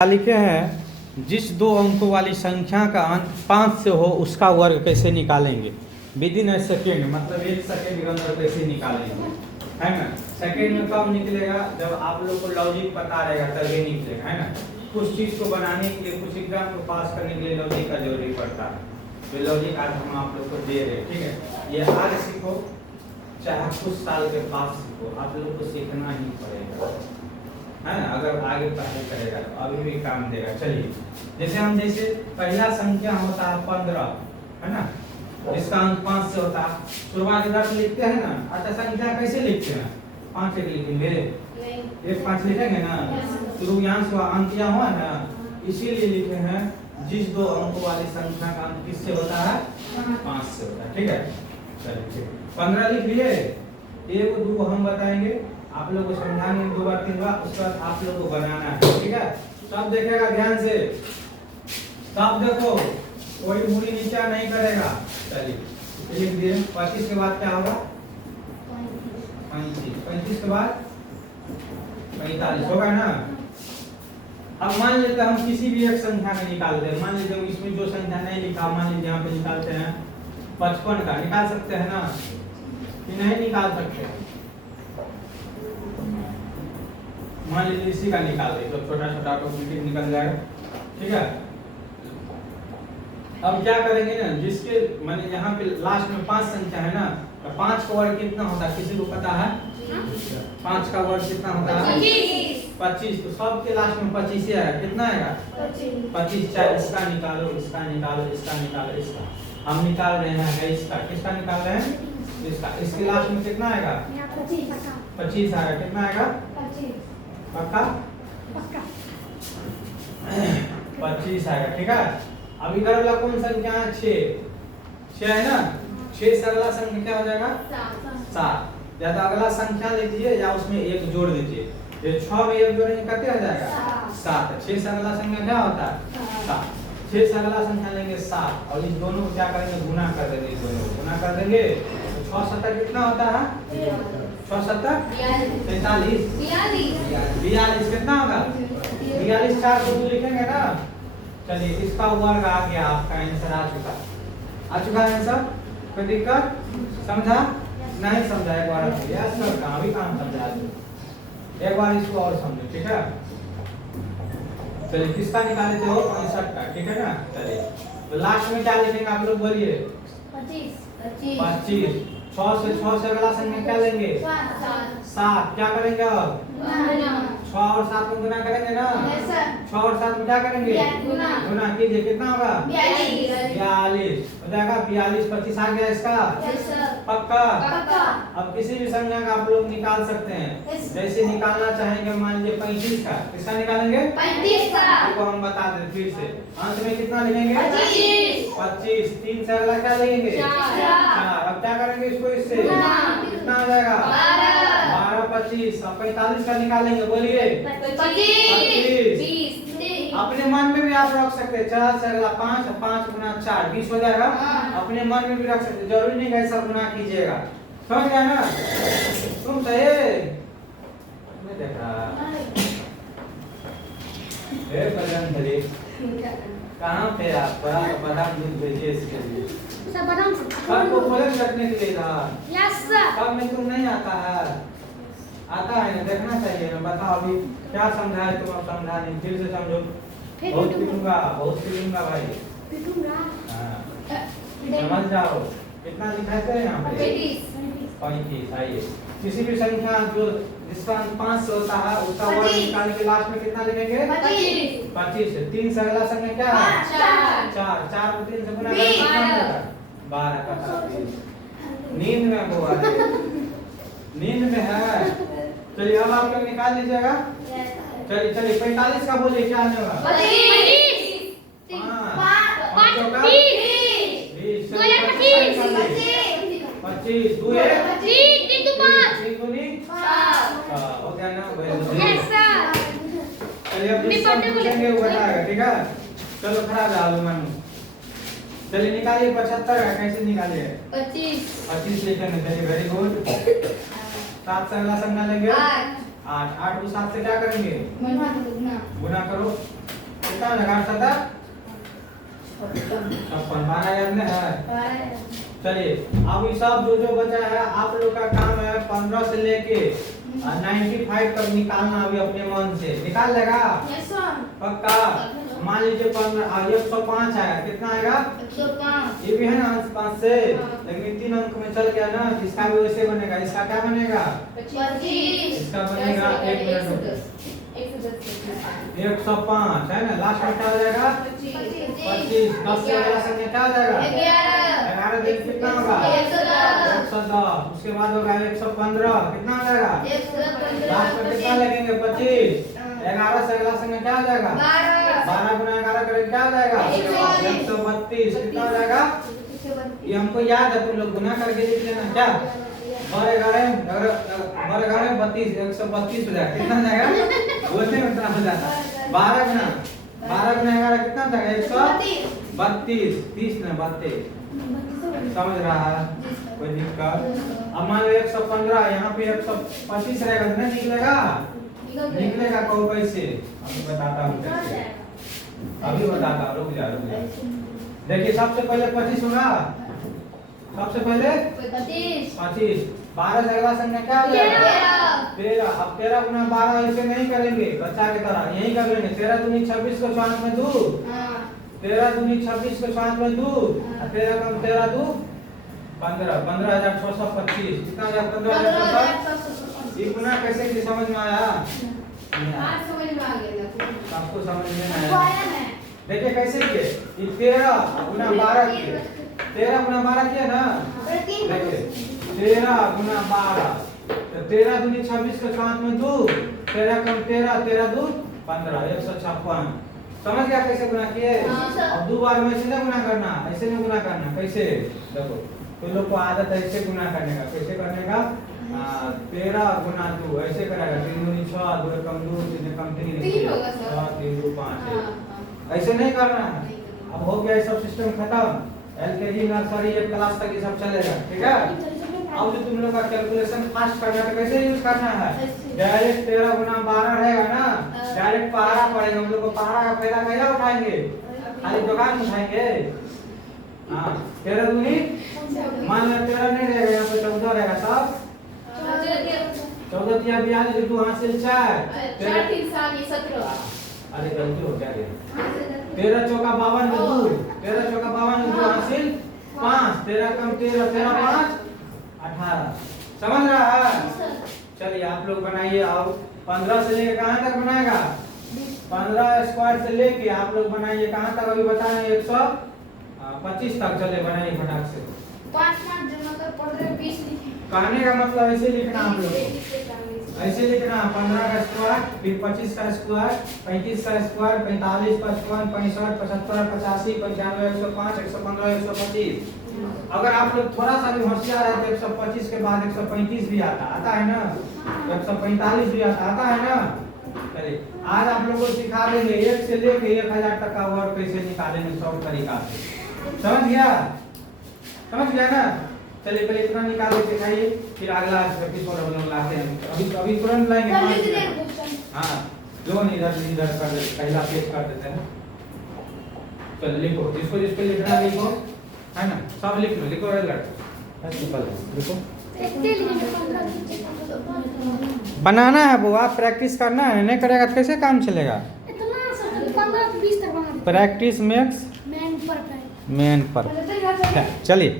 लिखे हैं जिस दो अंकों वाली संख्या का अंत 5 से हो उसका वर्ग कैसे निकालेंगे। विद इन ए सेकेंड, मतलब 1 सेकेंड के अंदर कैसे निकालेंगे, है ना। सेकेंड में कब निकलेगा, जब आप लोग को लॉजिक पता रहेगा तभी निकलेगा, है ना। कुछ चीज़ को बनाने के लिए, कुछ एग्जाम को पास करने के लिए लॉजिक का जरूरी पड़ता है। तो लॉजिक आज हम आप लोग को दे रहे हैं, ठीक है। ये आज सीखो चाहे कुछ साल के बाद सीखो, आप लोग को सीखना ही पड़ेगा, है ना। अगर आगे पढ़ाई करेगा तो अभी भी काम देगा। चलिए, जैसे पहला संख्या होता है 15, है ना, जिसका अंक 5 से होता है। शुरुआत इधर से लिखते हैं ना। अच्छा, संख्या कैसे लिखते हैं? 5 से लिखेंगे, एक 5 लिखेंगे ना। शुरू यहाँ से अंक यहाँ हुआ ना, इसीलिए लिखे हैं जिस दो अंकों वाली संख्या का अंक किससे होता है? 5 से होता है, ठीक है। चलिए 15 लिख लिए, 1 2 हम बताएंगे, आप लोग को समझाने 2 बार 3 बार, उसके बाद आप लोग को बनाना है, ठीक है। सब देखेगा ध्यान से, सब देखो, कोई मुड़ी नीचा नहीं करेगा। चलिए लिख दिए। 25 के बाद क्या होगा? 35। 35 के बाद 45 होगा ना। अब मान लेते हैं हम किसी भी एक संख्या में निकालते हैं। मान लीजिए इसमें जो संख्या नहीं लिखा, मान लीजिए यहाँ पे निकालते हैं 55 का। निकाल सकते हैं ना कि नहीं निकाल सकते? मान लीजिए इसी का निकाल दे तो छोटा छोटा ऑटोमेटिक निकल जाएगा, ठीक है। अब क्या करेंगे ना, जिसके माने यहाँ पे लास्ट में 5 संख्या है ना, तो 5 का वर्ग कितना होता है किसी को पता है? 5 का वर्ग कितना होता है? 25। तो सबके लास्ट में 25 ही आएगा। कितना आएगा? 25। चाहे इसका निकालो, इसका निकालो, इसका निकालो, इसका हम निकाल रहे हैं इसका। किसका निकाल रहे हैं? इसका। इसके लास्ट में कितना आएगा? 25 आएगा। कितना आएगा? पक्का? 25 आएगा, ठीक है। अब इधर वाला कौन संख्या है? 6 है ना। 6 से अगला संख्या क्या हो जाएगा? 7। या तो अगला संख्या लीजिए या उसमें 1 जोड़ दीजिए। ये 6 में 1 जोड़ेंगे कितना हो जाएगा? 7। 6 से अगला संख्या क्या होता है? 7। 6 से अगला संख्या लेंगे 7 और इस दोनों को क्या करेंगे? गुना कर देंगे। इस दोनों को गुना कर देंगे तो 6 7 कितना होता है? 6 7 43 42 कितना होगा? 42। 4 को लिखेंगे ना। चलिए, इसका वर्ग आ गया, आपका आंसर आ चुका है आंसर। कोई दिक्कत? समझा? नहीं समझा? एक बार यस सर कहाँ भी काम समझा दो, एक बार इसको और समझो, ठीक है। चलिए, किसका निकाले थे? 65 का, ठीक है ना। चलिए, तो लास्ट में क्या लिखेंगे आप लोग बोलिए? 25। 6 से अगला संख्या क्या लेंगे? 7। क्या करेंगे अब? 6 और 7 को गुना करेंगे ना। 6 और 7 में क्या करेंगे? गुना कीजिए। कितना होगा? 42 हो जाएगा। 42 25 आ गया इसका। पक्का? अब किसी भी संख्या का आप लोग निकाल सकते हैं। जैसे निकालना चाहेंगे, मान लीजिए 35 का। किसका निकालेंगे? 35 का। आपको हम बता दें फिर से। अंत में कितना लिखेंगे? 25। 3 से अगला क्या लेंगे? 4। अब क्या करेंगे इसको? इससे कितना आ जाएगा? 12 25। अब 45 का निकालेंगे, बोलिए? 25। अपने मन में भी आप रख सकते हैं। 4 से अगला 5, 5 गुना 4 20 हो जाएगा। अपने मन में भी रख सकते हैं, जरूरी नहीं है ऐसा गुना कीजिएगा। समझ गया ना? तुम सही नहीं देखा? बजरंग कहाँ पे आप? बादाम दूध भेजिए इसके लिए। कब को कॉलेज रखने के लिए था? Yes sir. कब में तुम नहीं आता है? आता है ना, देखना चाहिए ना। बताओ अभी क्या समझाए तुम? अब समझा नहीं, फिर से समझो। बहुत पीटूंगा भाई। हाँ, समझ जाओ। कितना लिखा है यहाँ पे? 35। आइए, किसी भी संख्या जो जिसका अंक 5 से होता है उसका वर्ग निकाल के लास्ट में कितना लिखेंगे? 25। 3 से अगला संख्या क्या है? 4। 4 को 3 से गुना करके कितना होगा? 12 का 30। नींद में हुआ है, नींद में है। चलिए, अब आप लोग निकाल लीजिएगा। चलिए 45 का बोलिए, क्या आने होगा? 25 2 1 3 दूनी हो गया ना? चलिए, अब जिससे हम पूछेंगे वो बताएगा, ठीक है। चलो खड़ा जाओ मानो। चलिए निकालिए 75 का। कैसे निकालिए? 25 लिखेंगे। चलिए, वेरी गुड। 7 से अगला संख्या लेंगे 8 8 को 7 से क्या करेंगे? गुना करो। कितना लगा 7 56 12 याद नहीं है? चलिए अब ये सब जो बचा है आप लोग का काम है 15 से लेके 95 तक निकालना। अभी अपने मन से निकाल लेगा पक्का? मान लीजिए 105 आएगा। कितना आएगा? 105। ये भी है ना 5 से, लेकिन 3 अंक में चल गया ना। इसका भी वैसे बनेगा। इसका क्या बनेगा? 25। इसका बनेगा 1 मिनट 105 है ना। लास्ट में क्या हो जाएगा? 25। 10 से अगला संख्या क्या हो जाएगा? 11 दिन कितना होगा? 110। उसके बाद होगा 115। कितना हो जाएगा? लास्ट में कितना लगेंगे? 25। 11 से अगला संख्या क्या हो जाएगा? 12 गुना 11 करेंगे क्या हो जाएगा? 132। कितना हो जाएगा? ये हमको याद है, तुम लोग गुना करके लिख लेना। क्या 12 11 32 132 हो जाएगा। कितना हो जाएगा? बोलने में इतना हो जाता है। 12 गुना 11 कितना हो जाएगा? 132। 30 ना 32। समझ रहा है? कोई दिक्कत? अब मान लो 115 यहाँ पे 125 रहेगा ना। निकलेगा कहो कैसे? अभी बताता हूँ कैसे। अभी बताता हूँ, रुक जा। देखिए सबसे पहले 25 होगा। सबसे पहले 25। 12 से अगला संख्या क्या हो जाएगा? 13। अब 13 गुना 12 ऐसे नहीं करेंगे बच्चा की तरह, यही कर लेंगे। 13 दूनी 26 को 5 में दो। 13 दूनी 26 को 5 में दो। 13 कम 13 दो 15। 15,625। कितना हो जाएगा? 15,625। ये गुना कैसे की समझ में आया? सबको समझ में आया? देखिए कैसे किए। ये 13 गुना 12 किए। 13 गुना 12 किया ना। देखिए 13 गुना 12 तो 13 दूनी 26 को 5 में दो। 13 कम 13 13 दो 15 156। समझ गया कैसे गुना किए? अब दो बार में ऐसे गुना करना, ऐसे नहीं गुना करना। कैसे? देखो तो लोग को आदत है ऐसे गुना करने का। कैसे करने का? 13 गुना 2 ऐसे करेगा। 3 दूनी 6 2 कम 2 3 कम 3 6 3 2 5 ऐसे नहीं करना है। अब हो गया सब सिस्टम खत्म। एलकेजी नर्सरी 1 क्लास तक ये सब चलेगा। ठीक है? अब जो तुम लोग का कैलकुलेशन फास्ट करना है तो कैसे यूज करना है? डायरेक्ट 13 गुना 12 रहेगा ना, डायरेक्ट पहाड़ा पड़ेगा। हम लोग को पहाड़ा का फायदा कैसे उठाएंगे? खाली दुकान उठाएंगे। हाँ 13 दूनी मान लो 13 नहीं रहेगा, यहाँ पे 14 रहेगा। सब 14 तिया 42 2 हासिल 4 अरे गलती हो गया। 13 चौका 52 2 13 चौका 52 2 हासिल 5। 13 कम 13 13 5 18। समझ रहा है? चलिए आप लोग बनाइए। और 15 से लेके कहाँ तक बनाएगा? 15 स्क्वायर से लेके आप लोग बनाइए कहाँ तक? अभी बताएं 125 तक। चले बनाइए फटाक से। कहने का मतलब ऐसे लिखना आप लोग। ऐसे लिखना 15 का स्क्वायर, फिर 25 का स्क्वायर, 35 का स्क्वायर, 45 55 65 75 85 95 105 115 125। अगर आप लोग थोड़ा सा भी होशियार है तो 125 के बाद 135 भी आता है ना। 145 भी आता है ना। चलिए आज आप लोगों को सिखा देंगे 1 से लेके 1000 तक का वर्ड कैसे निकालेंगे शॉर्ट तरीका से। समझ गया? समझ गया ना? चलिए पहले इतना निकाल के दिखाइए, फिर अगला एपिसोड हम लोग लाते हैं। अभी तुरंत लाएंगे। हाँ लोग इधर कर देते, पहला पेज कर देते हैं। चल लिखो जिसको जिसको लिखना लिखो, है ना? सब लिख लो। लिखो लिखो बनाना है वो। आप प्रैक्टिस करना है, नहीं करेगा तो कैसे काम चलेगा? Practice makes man perfect. चलिए